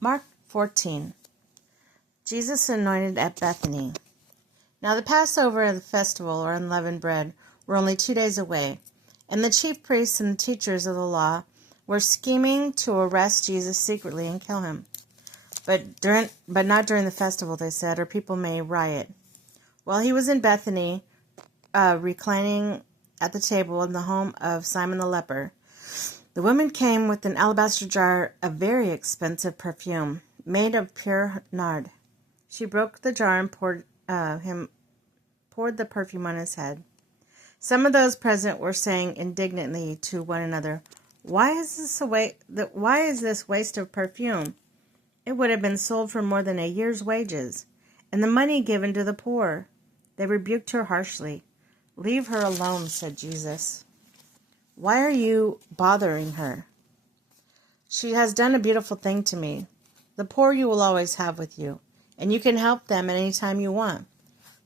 Mark 14. Jesus anointed at Bethany. Now the Passover and the festival, or unleavened bread, were only 2 days away, and the chief priests and the teachers of the law were scheming to arrest Jesus secretly and kill him. But not during the festival, they said, or people may riot. While he was in Bethany, reclining at the table in the home of Simon the leper, the woman came with an alabaster jar of very expensive perfume, made of pure nard. She broke the jar and poured the perfume on his head. Some of those present were saying indignantly to one another, "Why is this waste of perfume? It would have been sold for more than a year's wages, and the money given to the poor." They rebuked her harshly. "Leave her alone," said Jesus. "Why are you bothering her? She has done a beautiful thing to me. The poor you will always have with you, and you can help them at any time you want.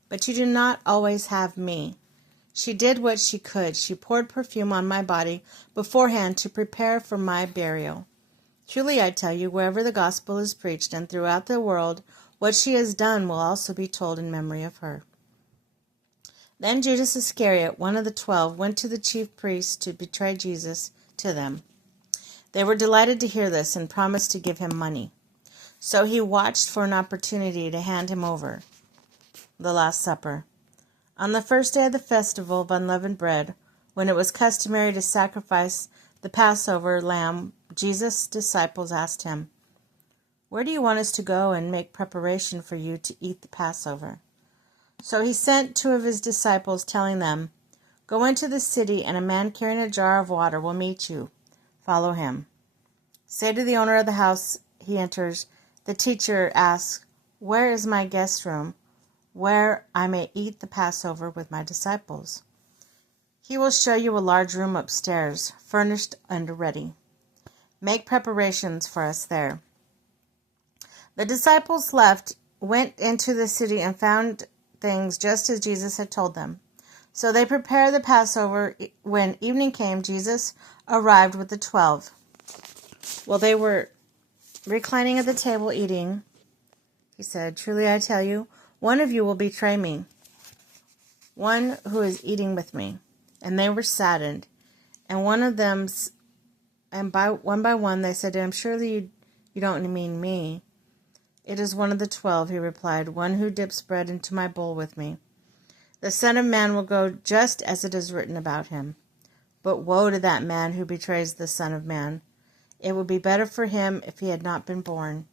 But you do not always have me. She did what she could. She poured perfume on my body beforehand to prepare for my burial. Truly I tell you, wherever the gospel is preached and throughout the world, what she has done will also be told in memory of her." Then Judas Iscariot, one of the 12, went to the chief priests to betray Jesus to them. They were delighted to hear this and promised to give him money. So he watched for an opportunity to hand him over. The Last Supper. On the first day of the festival of unleavened bread, when it was customary to sacrifice the Passover lamb, Jesus' disciples asked him, "Where do you want us to go and make preparation for you to eat the Passover?" So he sent 2 of his disciples, telling them, "Go into the city, and a man carrying a jar of water will meet you. Follow him. Say to the owner of the house he enters, 'The teacher asks, where is my guest room, where I may eat the Passover with my disciples?' He will show you a large room upstairs, furnished and ready. Make preparations for us there." The disciples went into the city, and found things just as Jesus had told them. So they prepared the Passover. When evening came, Jesus arrived with the 12. While they were reclining at the table eating, he said, "Truly I tell you, one of you will betray me, one who is eating with me." And they were saddened. And one by one they said to him, "Surely you don't mean me." "It is one of the 12, he replied, "one who dips bread into my bowl with me. The Son of Man will go just as it is written about him. But woe to that man who betrays the Son of Man. It would be better for him if he had not been born."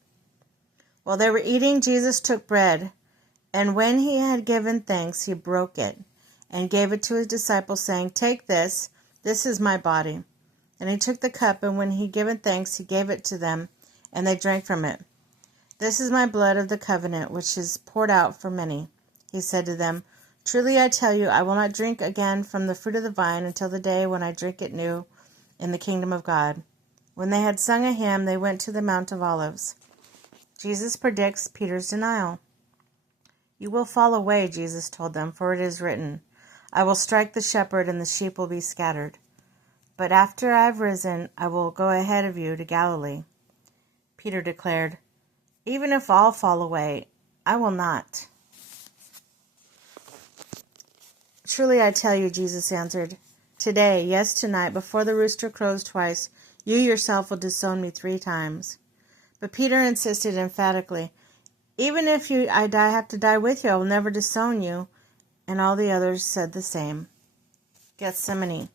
While they were eating, Jesus took bread, and when he had given thanks, he broke it, and gave it to his disciples, saying, "Take this is my body." And he took the cup, and when he had given thanks, he gave it to them, and they drank from it. "This is my blood of the covenant, which is poured out for many," he said to them. "Truly I tell you, I will not drink again from the fruit of the vine until the day when I drink it new in the kingdom of God." When they had sung a hymn, they went to the Mount of Olives. Jesus predicts Peter's denial. "You will fall away," Jesus told them, "for it is written, 'I will strike the shepherd, and the sheep will be scattered.' But after I have risen, I will go ahead of you to Galilee." Peter declared, "Even if all fall away, I will not." "Truly I tell you," Jesus answered, "today, yes, tonight, before the rooster crows twice, you yourself will disown me 3 times. But Peter insisted emphatically, "Even if I have to die with you, I will never disown you." And all the others said the same. Gethsemane.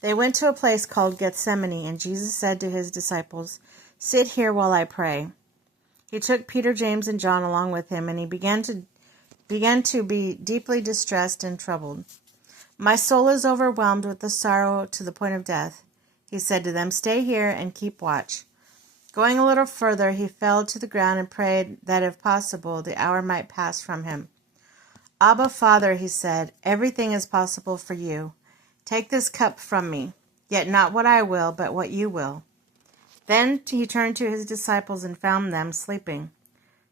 They went to a place called Gethsemane, and Jesus said to his disciples, "Sit here while I pray." He took Peter, James, and John along with him, and he began to be deeply distressed and troubled. "My soul is overwhelmed with the sorrow to the point of death," he said to them. "Stay here and keep watch." Going a little further, he fell to the ground and prayed that, if possible, the hour might pass from him. "Abba, Father," he said, "everything is possible for you. Take this cup from me, yet not what I will, but what you will." Then he turned to his disciples and found them sleeping.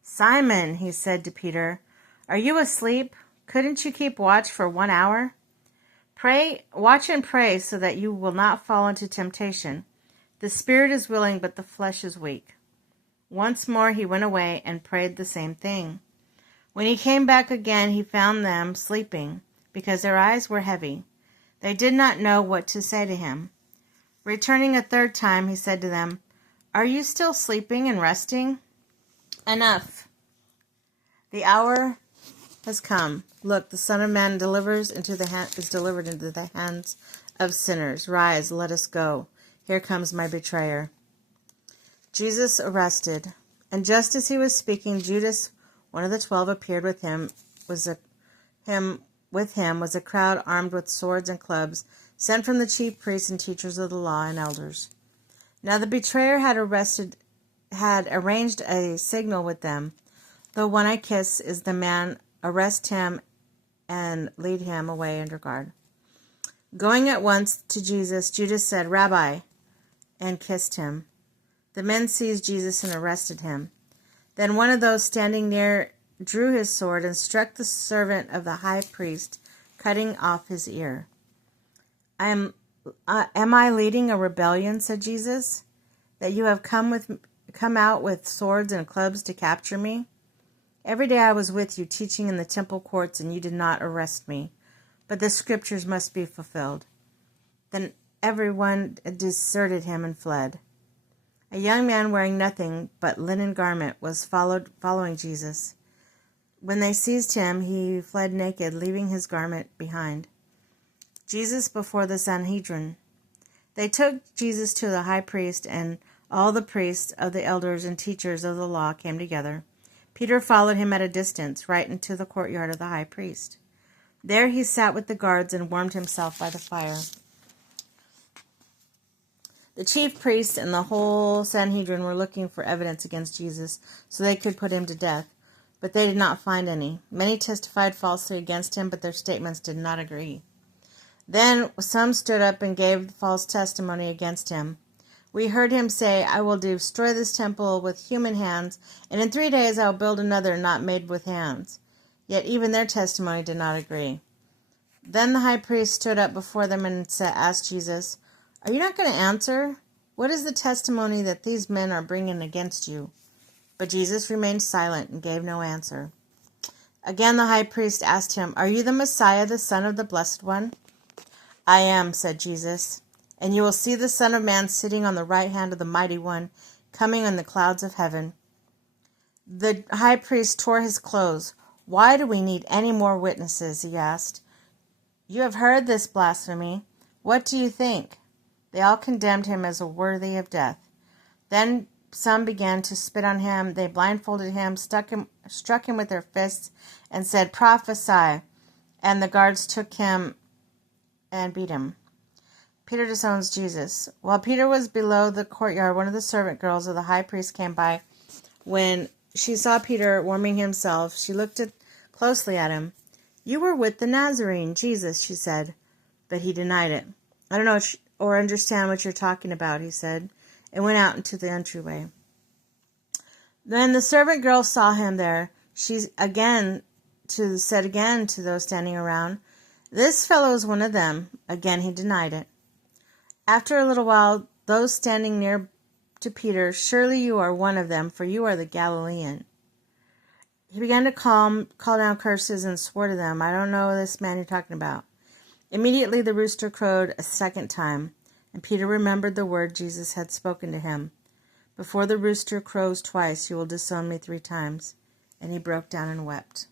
"Simon," he said to Peter, "are you asleep? Couldn't you keep watch for 1 hour? Watch and pray so that you will not fall into temptation. The spirit is willing, but the flesh is weak." Once more he went away and prayed the same thing. When he came back again, he found them sleeping, because their eyes were heavy. They did not know what to say to him. Returning a third time, he said to them, "Are you still sleeping and resting? Enough. The hour has come. Look, the Son of Man is delivered into the hands of sinners. Rise, let us go. Here comes my betrayer." Jesus arrested. And just as he was speaking, Judas, one of the 12, appeared. With him was a crowd armed with swords and clubs, sent from the chief priests and teachers of the law and elders. Now the betrayer had arranged a signal with them. "The one I kiss is the man. Arrest him and lead him away under guard." Going at once to Jesus, Judas said, "Rabbi," and kissed him. The men seized Jesus and arrested him. Then one of those standing near drew his sword and struck the servant of the high priest, cutting off his ear. Am I leading a rebellion," said Jesus, "that you have come out with swords and clubs to capture me? Every day I was with you teaching in the temple courts, and you did not arrest me. But the scriptures must be fulfilled." Then everyone deserted him and fled. A young man wearing nothing but linen garment was following Jesus. When they seized him, he fled naked, leaving his garment behind. Jesus before the Sanhedrin. They took Jesus to the high priest, and all the priests of the elders and teachers of the law came together. Peter followed him at a distance, right into the courtyard of the high priest. There he sat with the guards and warmed himself by the fire. The chief priests and the whole Sanhedrin were looking for evidence against Jesus so they could put him to death, but they did not find any. Many testified falsely against him, but their statements did not agree. Then some stood up and gave false testimony against him. "We heard him say, 'I will destroy this temple with human hands, and in 3 days I will build another not made with hands.' Yet even their testimony did not agree." Then the high priest stood up before them and asked Jesus, "Are you not going to answer? What is the testimony that these men are bringing against you?" But Jesus remained silent and gave no answer. Again the high priest asked him, "Are you the Messiah, the Son of the Blessed One?" "I am," said Jesus. "And you will see the Son of Man sitting on the right hand of the Mighty One, coming on the clouds of heaven." The high priest tore his clothes. "Why do we need any more witnesses?" he asked. "You have heard this blasphemy. What do you think?" They all condemned him as worthy of death. Then some began to spit on him. They blindfolded him, struck him with their fists, and said, "Prophesy." And the guards took him and beat him. Peter disowns Jesus. While Peter was below the courtyard, one of the servant girls of the high priest came by. When she saw Peter warming himself, she looked closely at him. "You were with the Nazarene, Jesus," she said. But he denied it. "I don't know or understand what you're talking about," he said, and went out into the entryway. Then the servant girl saw him there. She said again to those standing around, "This fellow is one of them." Again he denied it. After a little while, those standing near to Peter, "Surely you are one of them, for you are the Galilean." He began to call down curses and swore to them, "I don't know this man you're talking about." Immediately the rooster crowed a second time, and Peter remembered the word Jesus had spoken to him. "Before the rooster crows twice, you will disown me 3 times." And he broke down and wept.